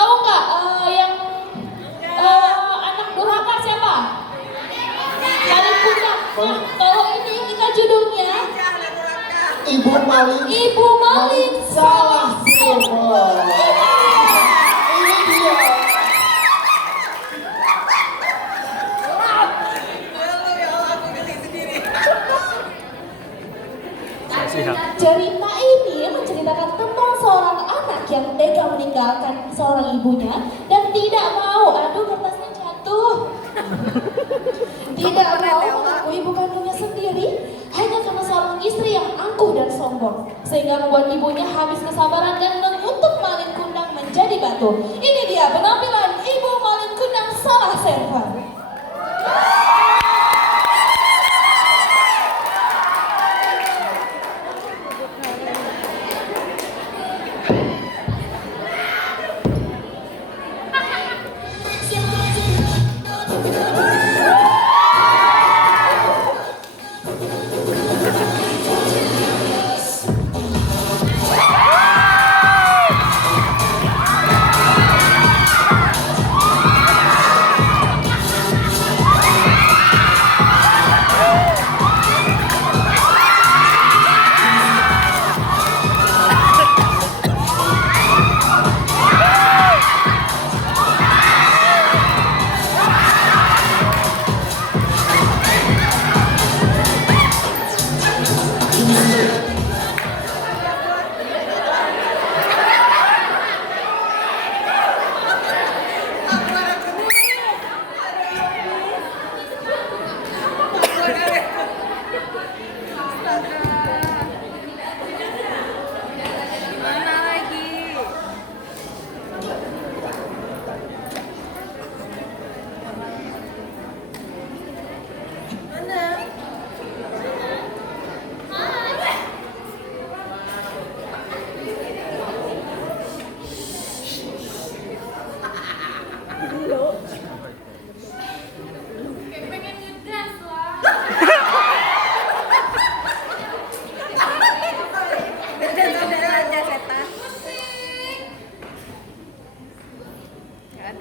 Tahu nggak yang anak durhaka siapa? Malin Kundang. Nah, kalau ini kita judulnya Ibu Malin. Ibu Malin Salah Silver. Ini dia. Cerita ini menceritakan tentang seorang anak yang tega meninggalkan seorang ibunya dan tidak mau, aduh kertasnya jatuh, tidak mau mengakui ibu kandungnya sendiri hanya karena seorang istri yang angkuh dan sombong, sehingga membuat ibunya habis kesabaran dan mengutuk Malin Kundang menjadi batu. Ini dia penampilan Ibu Malin Kundang Salah Server.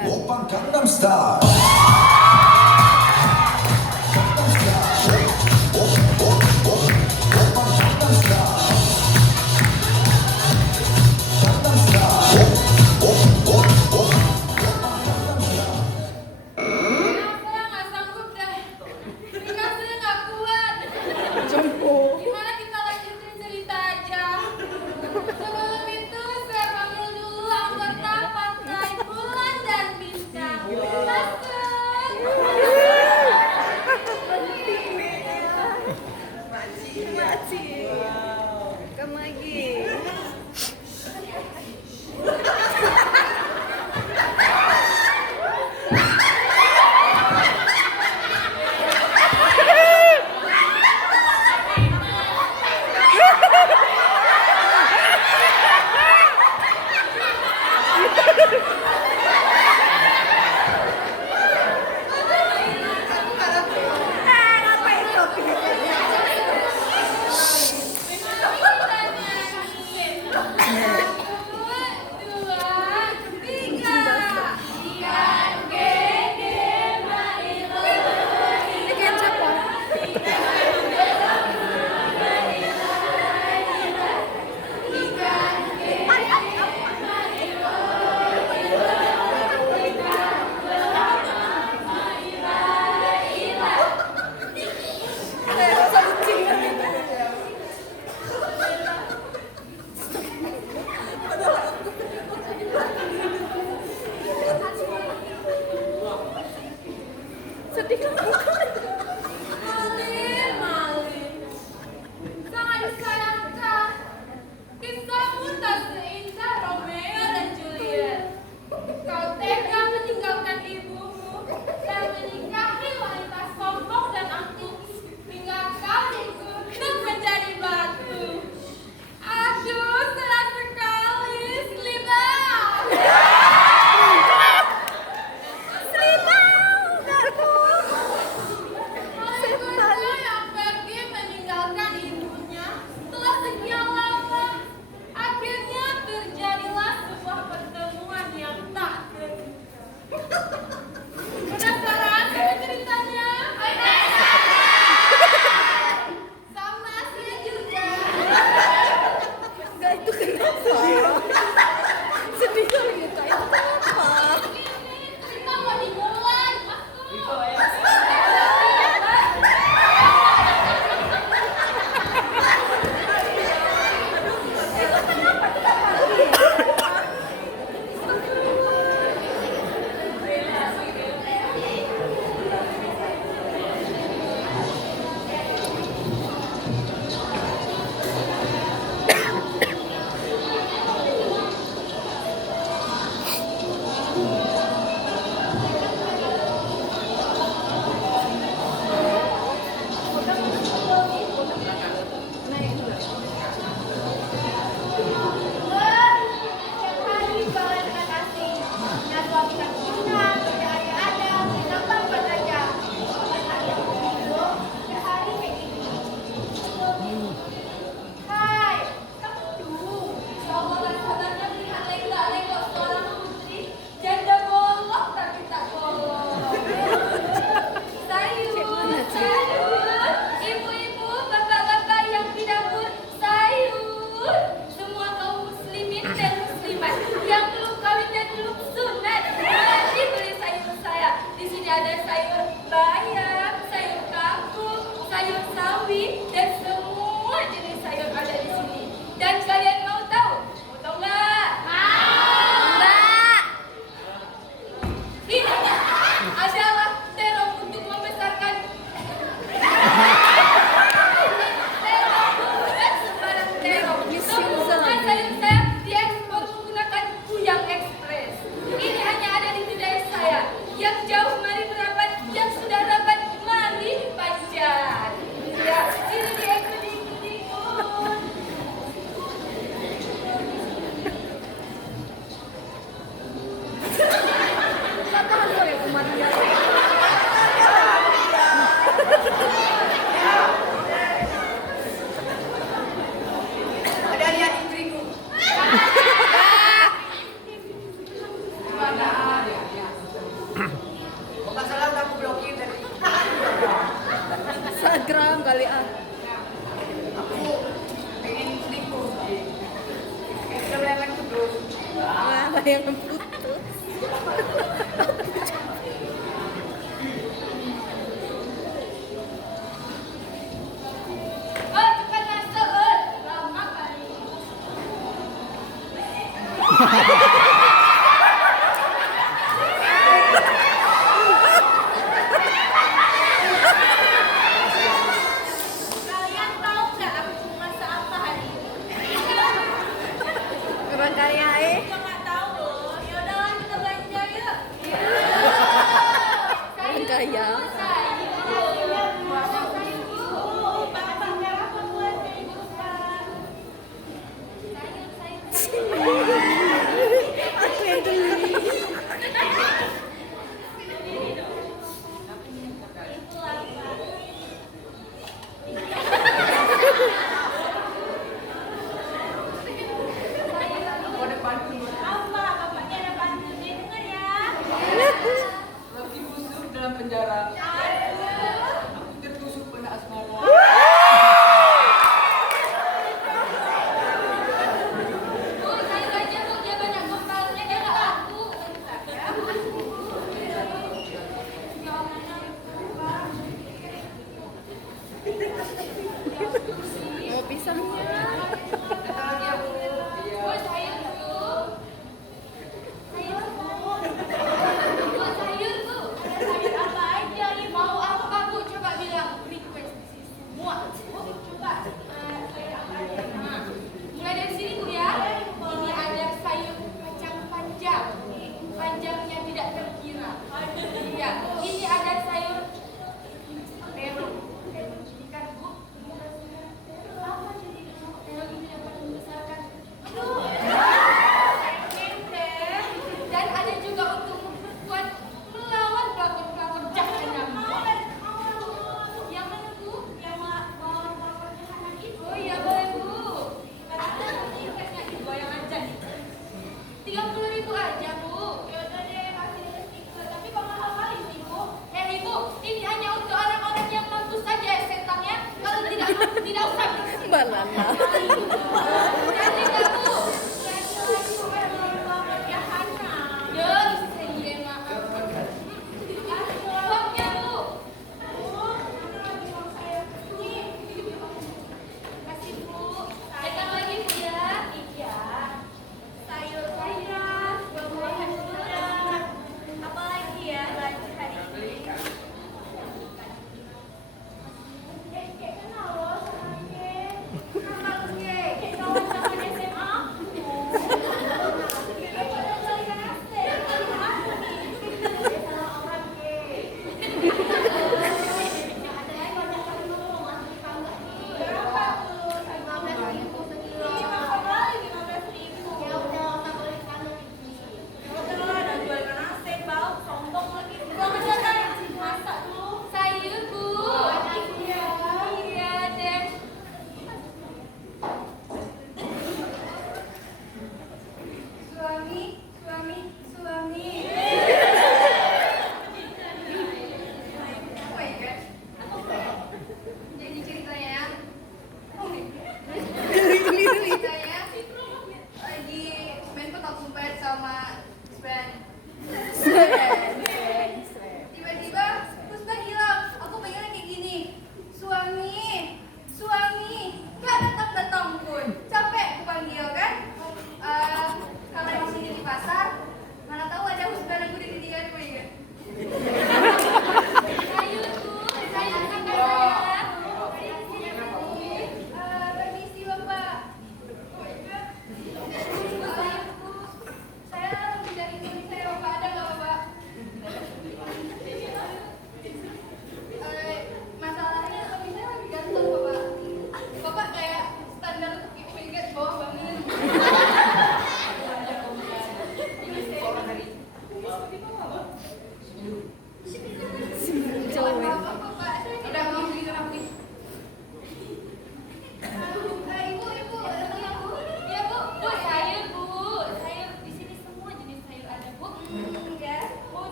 Oppan Gangnam Style. Gimana kita lanjutin cerita aja? Sebelum itu saya panggil dulu anggota Partai Bulan dan Bintang. Come lagi. Yeah. yang putus. Cepat masuk, lama kali. Kalian tahu nggak aku masak apa hari ini? Kurang kaya Nggak tahu loh. Yaudah kita belanja yuk.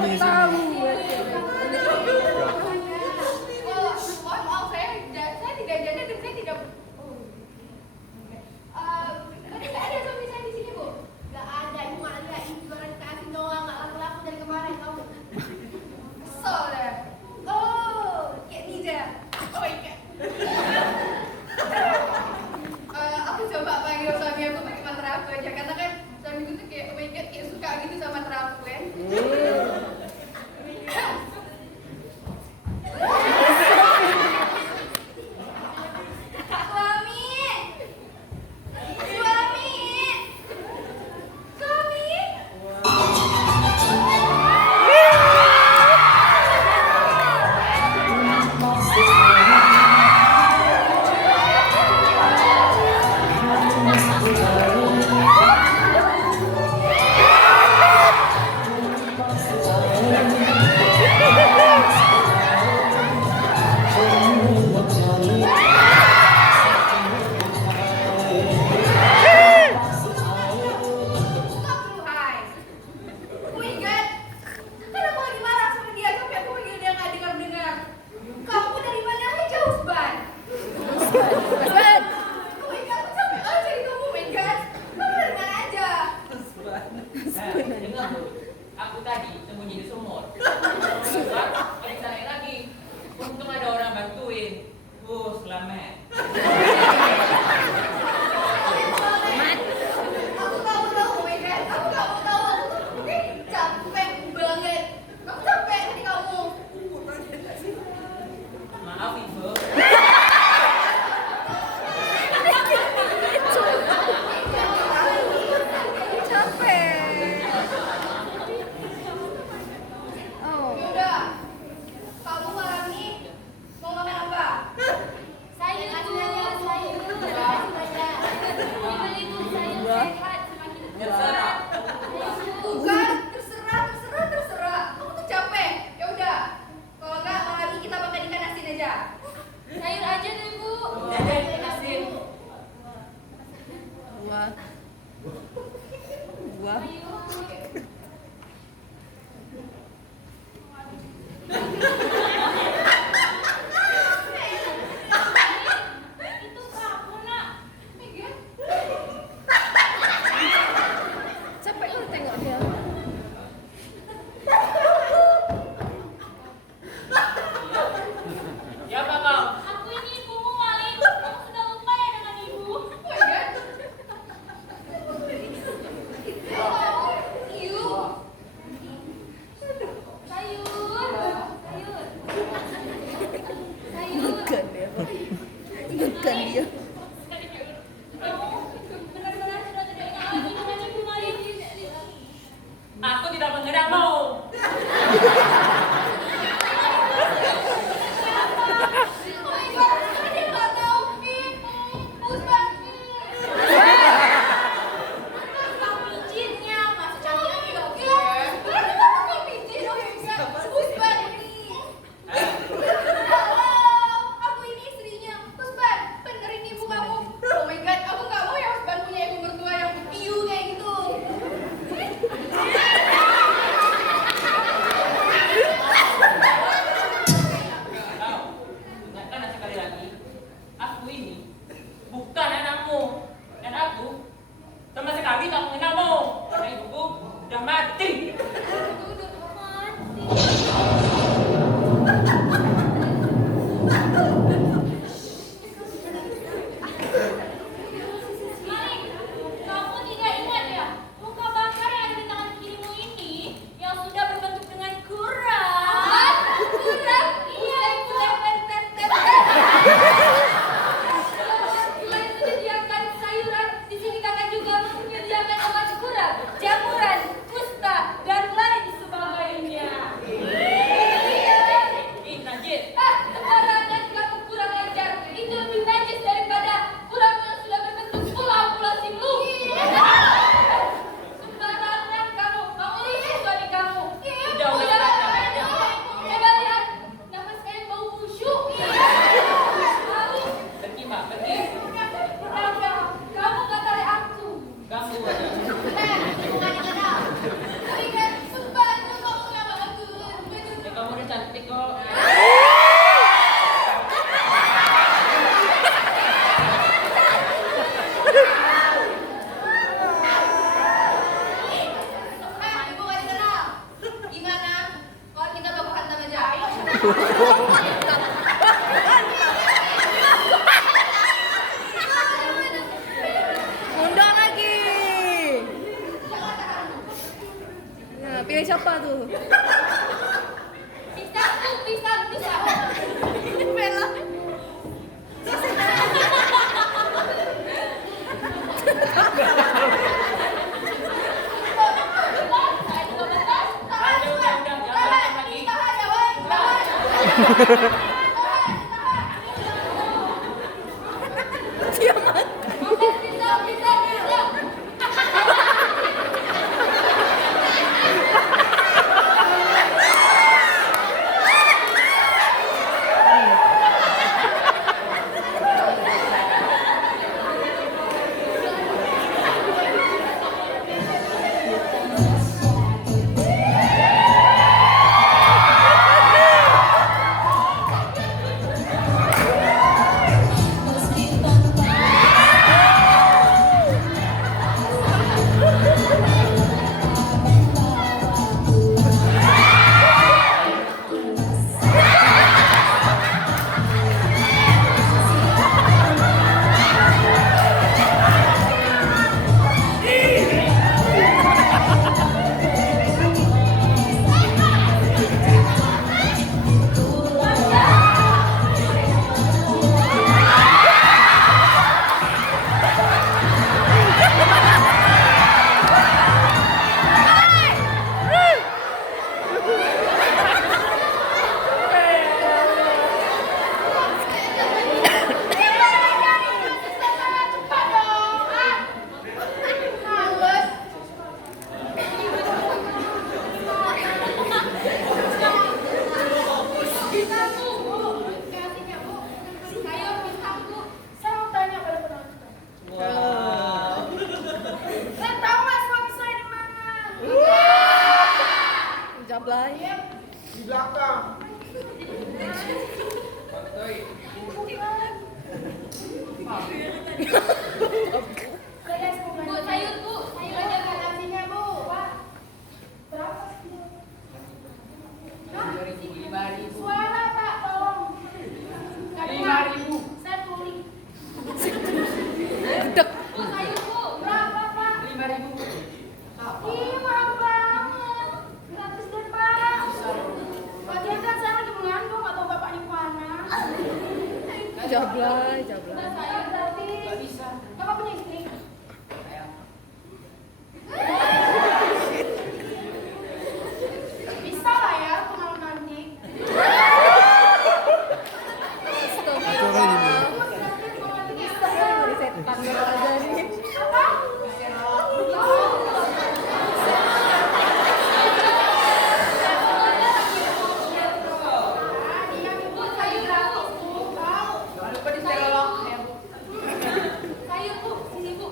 tahu. Mohon maaf, saya tidak janda dan saya tidak. Nggak ada suami saya di sini, Bu. Nggak ada, Ibu nggak lihat. Ini jualan kasih doang, nggak laku-laku dari kemarin, tahu? Kesel deh. Oh, kayak Nija. Oh my God. Aku coba panggil suami aku pakai mantra aku aja, karena kan suamiku tuh kayak oh my God, kayak suka gitu sama mantra aku kan. Aku tadi sembunyi di sumur. Lagi cari lagi. Untung ada orang bantuin. Selamat. Aku tahu, oh my God. Aku nggak mau tahu. Aku tuh capek banget. Aku capek hati kamu. Maaf Ibu. Yaudah, kamu malam ini mau makan apa? Sayur. Terserah. Bukan, terserah. Kamu tuh capek. Yaudah, kalau nggak malam ini kita makan ikan asin aja. Sayur aja deh, Bu. Ikan asin. Wah. Itu kamu, Nak. Megan. Capek kalau tengok dia. Siapa kau? Aku ini ibumu, Malik. Kamu sudah lupa ya dengan ibu? Oh my God. You. Ingatkan dia. Ingatkan dia. Kamu benar-benar sudah tidak ingat lagi dengan ibu, Malik. Aku tidak mengenalmu. Oh my God, dia nggak tahu. Puspa. Kau pijinya, masa cantik lagi loh, Ken. Kenapa kau pijit? Oh my God, Puspa ini. Halo, aku ini istrinya. Puspa, benerin ibu kamu. Oh my God, aku nggak mau ya Puspa punya ibu mertua yang piu kayak gitu. Kau, ingatkan sekali lagi. Aku ini bukan anakmu. Dan aku sama sekali tak mengenalmu. Karena ibuku sudah mati. Malik, kamu tidak ingat ya? Luka bakar yang ada di tangan kirimu ini yang sudah berbentuk dengan kurang. Kurang? Iya, Selain menyediakan sayuran, di sini kakak juga menyediakan obat kurang, jamuran, kusta, dan lain sebagainya. Undang lagi. Nah, pilih siapa tuh? Bisa tuh, bisa. Bella. Udah, jangan lagi. Dia makan. Bisa. Jablay. Di belakang. Bu, sayur aja nasinya bu. Berapa sih? Suara pak, tolong. 5.000. Saya tuli. Dek. Bu, sayur bu. Berapa pak? 5.000. Ih, mahal banget. Gratis deh pak. Lagian kan saya lagi mengandung atau bapak di mana? Jablay. Nah, sayur gratis. Bapak punya istri? Bisa lah ya, aku mau nanti. Dari setan aja nih. Apa? Bu, sayur gratis bu. Jangan lupa diserolok ya bu. Sayur bu,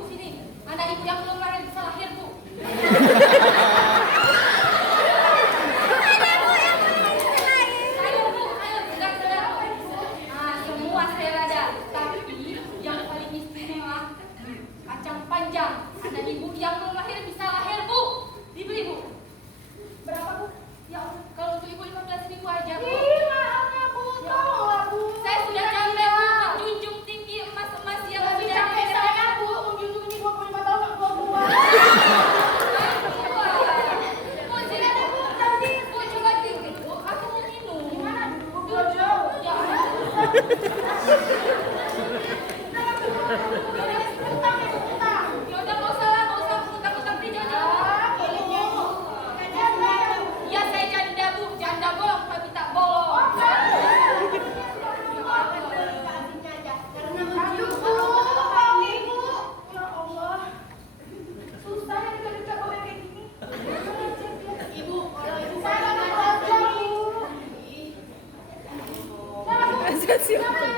sini. Anak ibu yang belum lahir bisa lahir bu. Sayur bu, segar. Nah, semua selera ada. Tapi yang paling istimewa kacang panjang. Anak ibu yang belum lahir bisa lahir bu. Dibeli bu. Berapa bu? Ya Allah, kalau untuk ibu 15.000 aja bu. Ih, mahalnya bu, tolonglah bu. Saya sudah capek bu, menjunjung tinggi emas-emas yang sudah capek saya bu, menjunjung tinggi 25 tahun nggak buah-buah. Bu, sini bu, tadi bu coba tinggi bu, aku mau minum. Gimana bu? Jauh. Ya utang. Ya udah nggak usah lah, nggak usah utang-utang di jauh-jauh. Ya saya janda bu, janda bolong tapi tak bolong. Karena ibu. Ya Allah, susah ya dekat-dekat orang kayak gini. Ibu, kalau ibu saya nggak tahu bu. Siapa?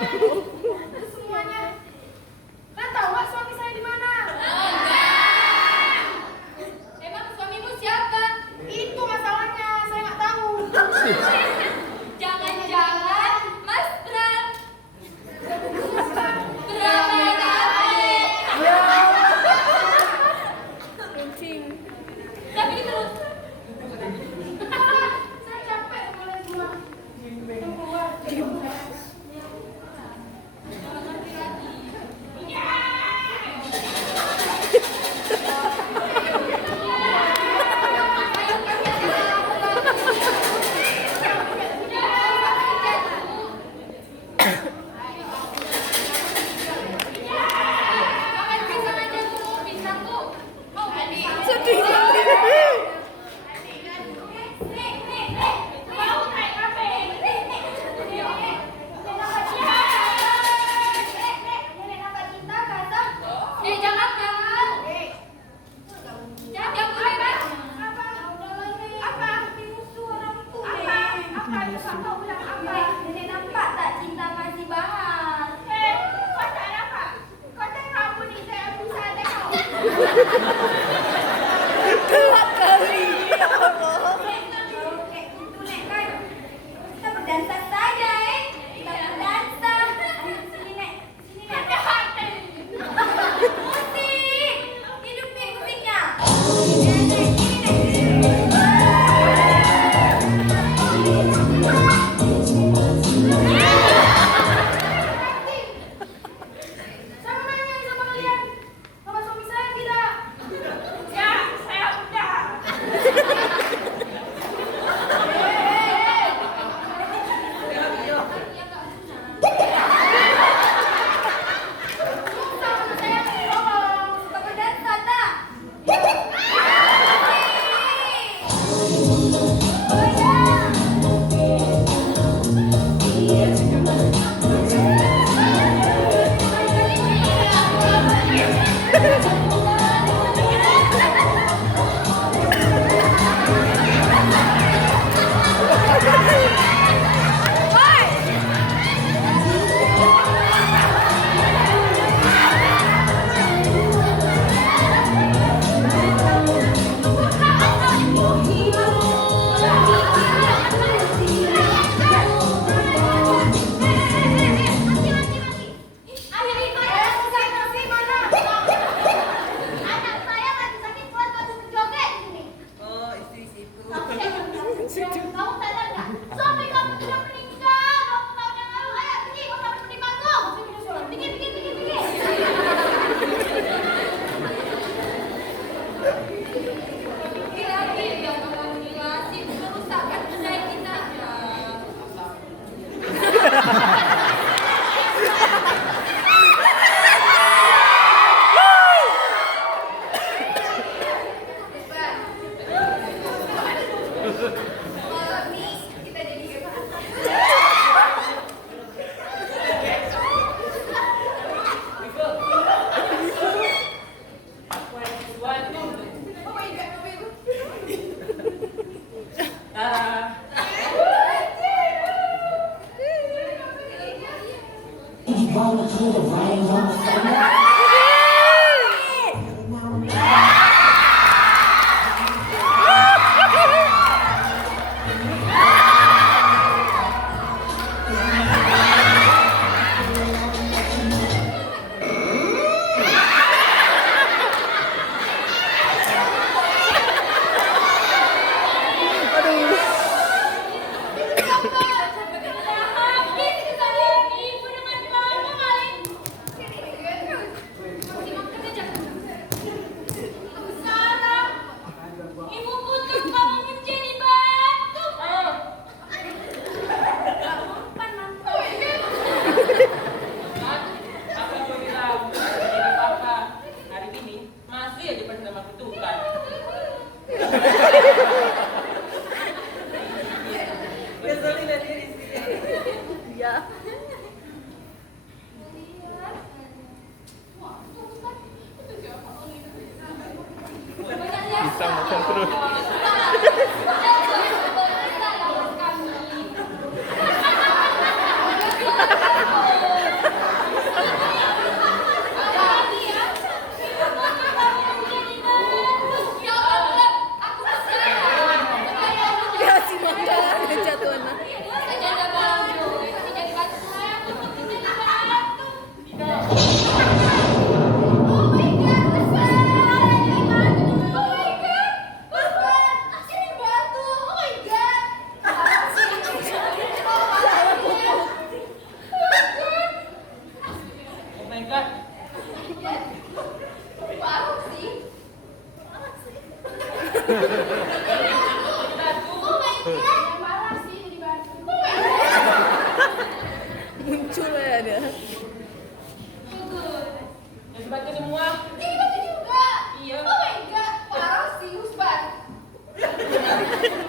Kamu sadar nggak? Suami kamu sudah meninggal 20 tahun yang lalu. Ayo pergi, kau sampai seperti patung. Pergi. Lagi yang kamu jelasin merusakkan budaya kita. Kita jadi Miko. Aku ada sesuatu. Oh my god. Tara. Ibu butuh kamu menjadi batu. Apa yang kau bilang? Jadi papa hari ini masih aja bersama kutukan. Ya. Bisa makan terus. Ya si Mangga jatuhan. Oh my god. Muncul ya dia. Yang batu semua. Iya.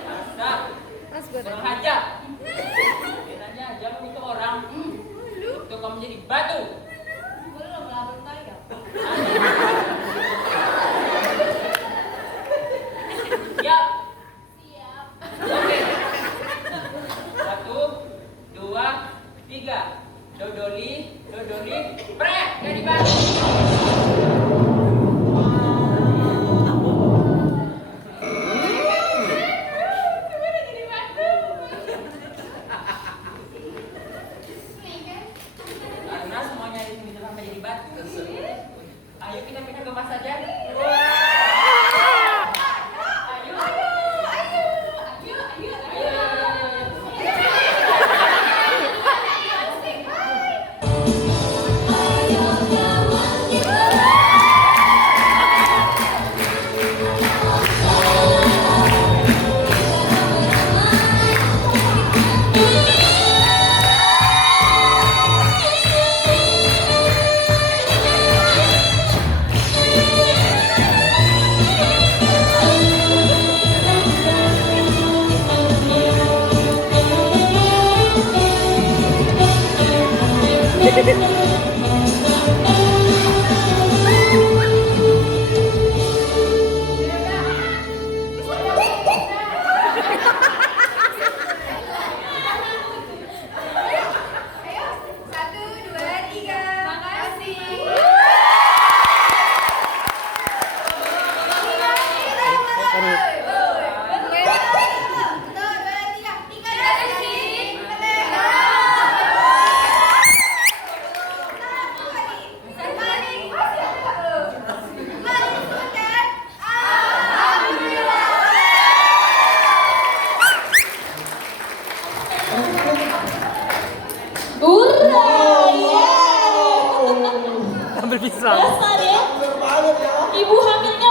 Masa? Mas gue Kurang ajar. Biasanya aja itu orang. Itu kamu jadi batu. Siap. Oke. 1, 2, 3. Dodoli, pret, jadi batu. Karena semuanya di sini sampai jadi batu. Ayo kita pindah ke Mas saja. Hurra! Ya. Ambil pisang. Dasar ya. Bener banget ya. Ibu hamilnya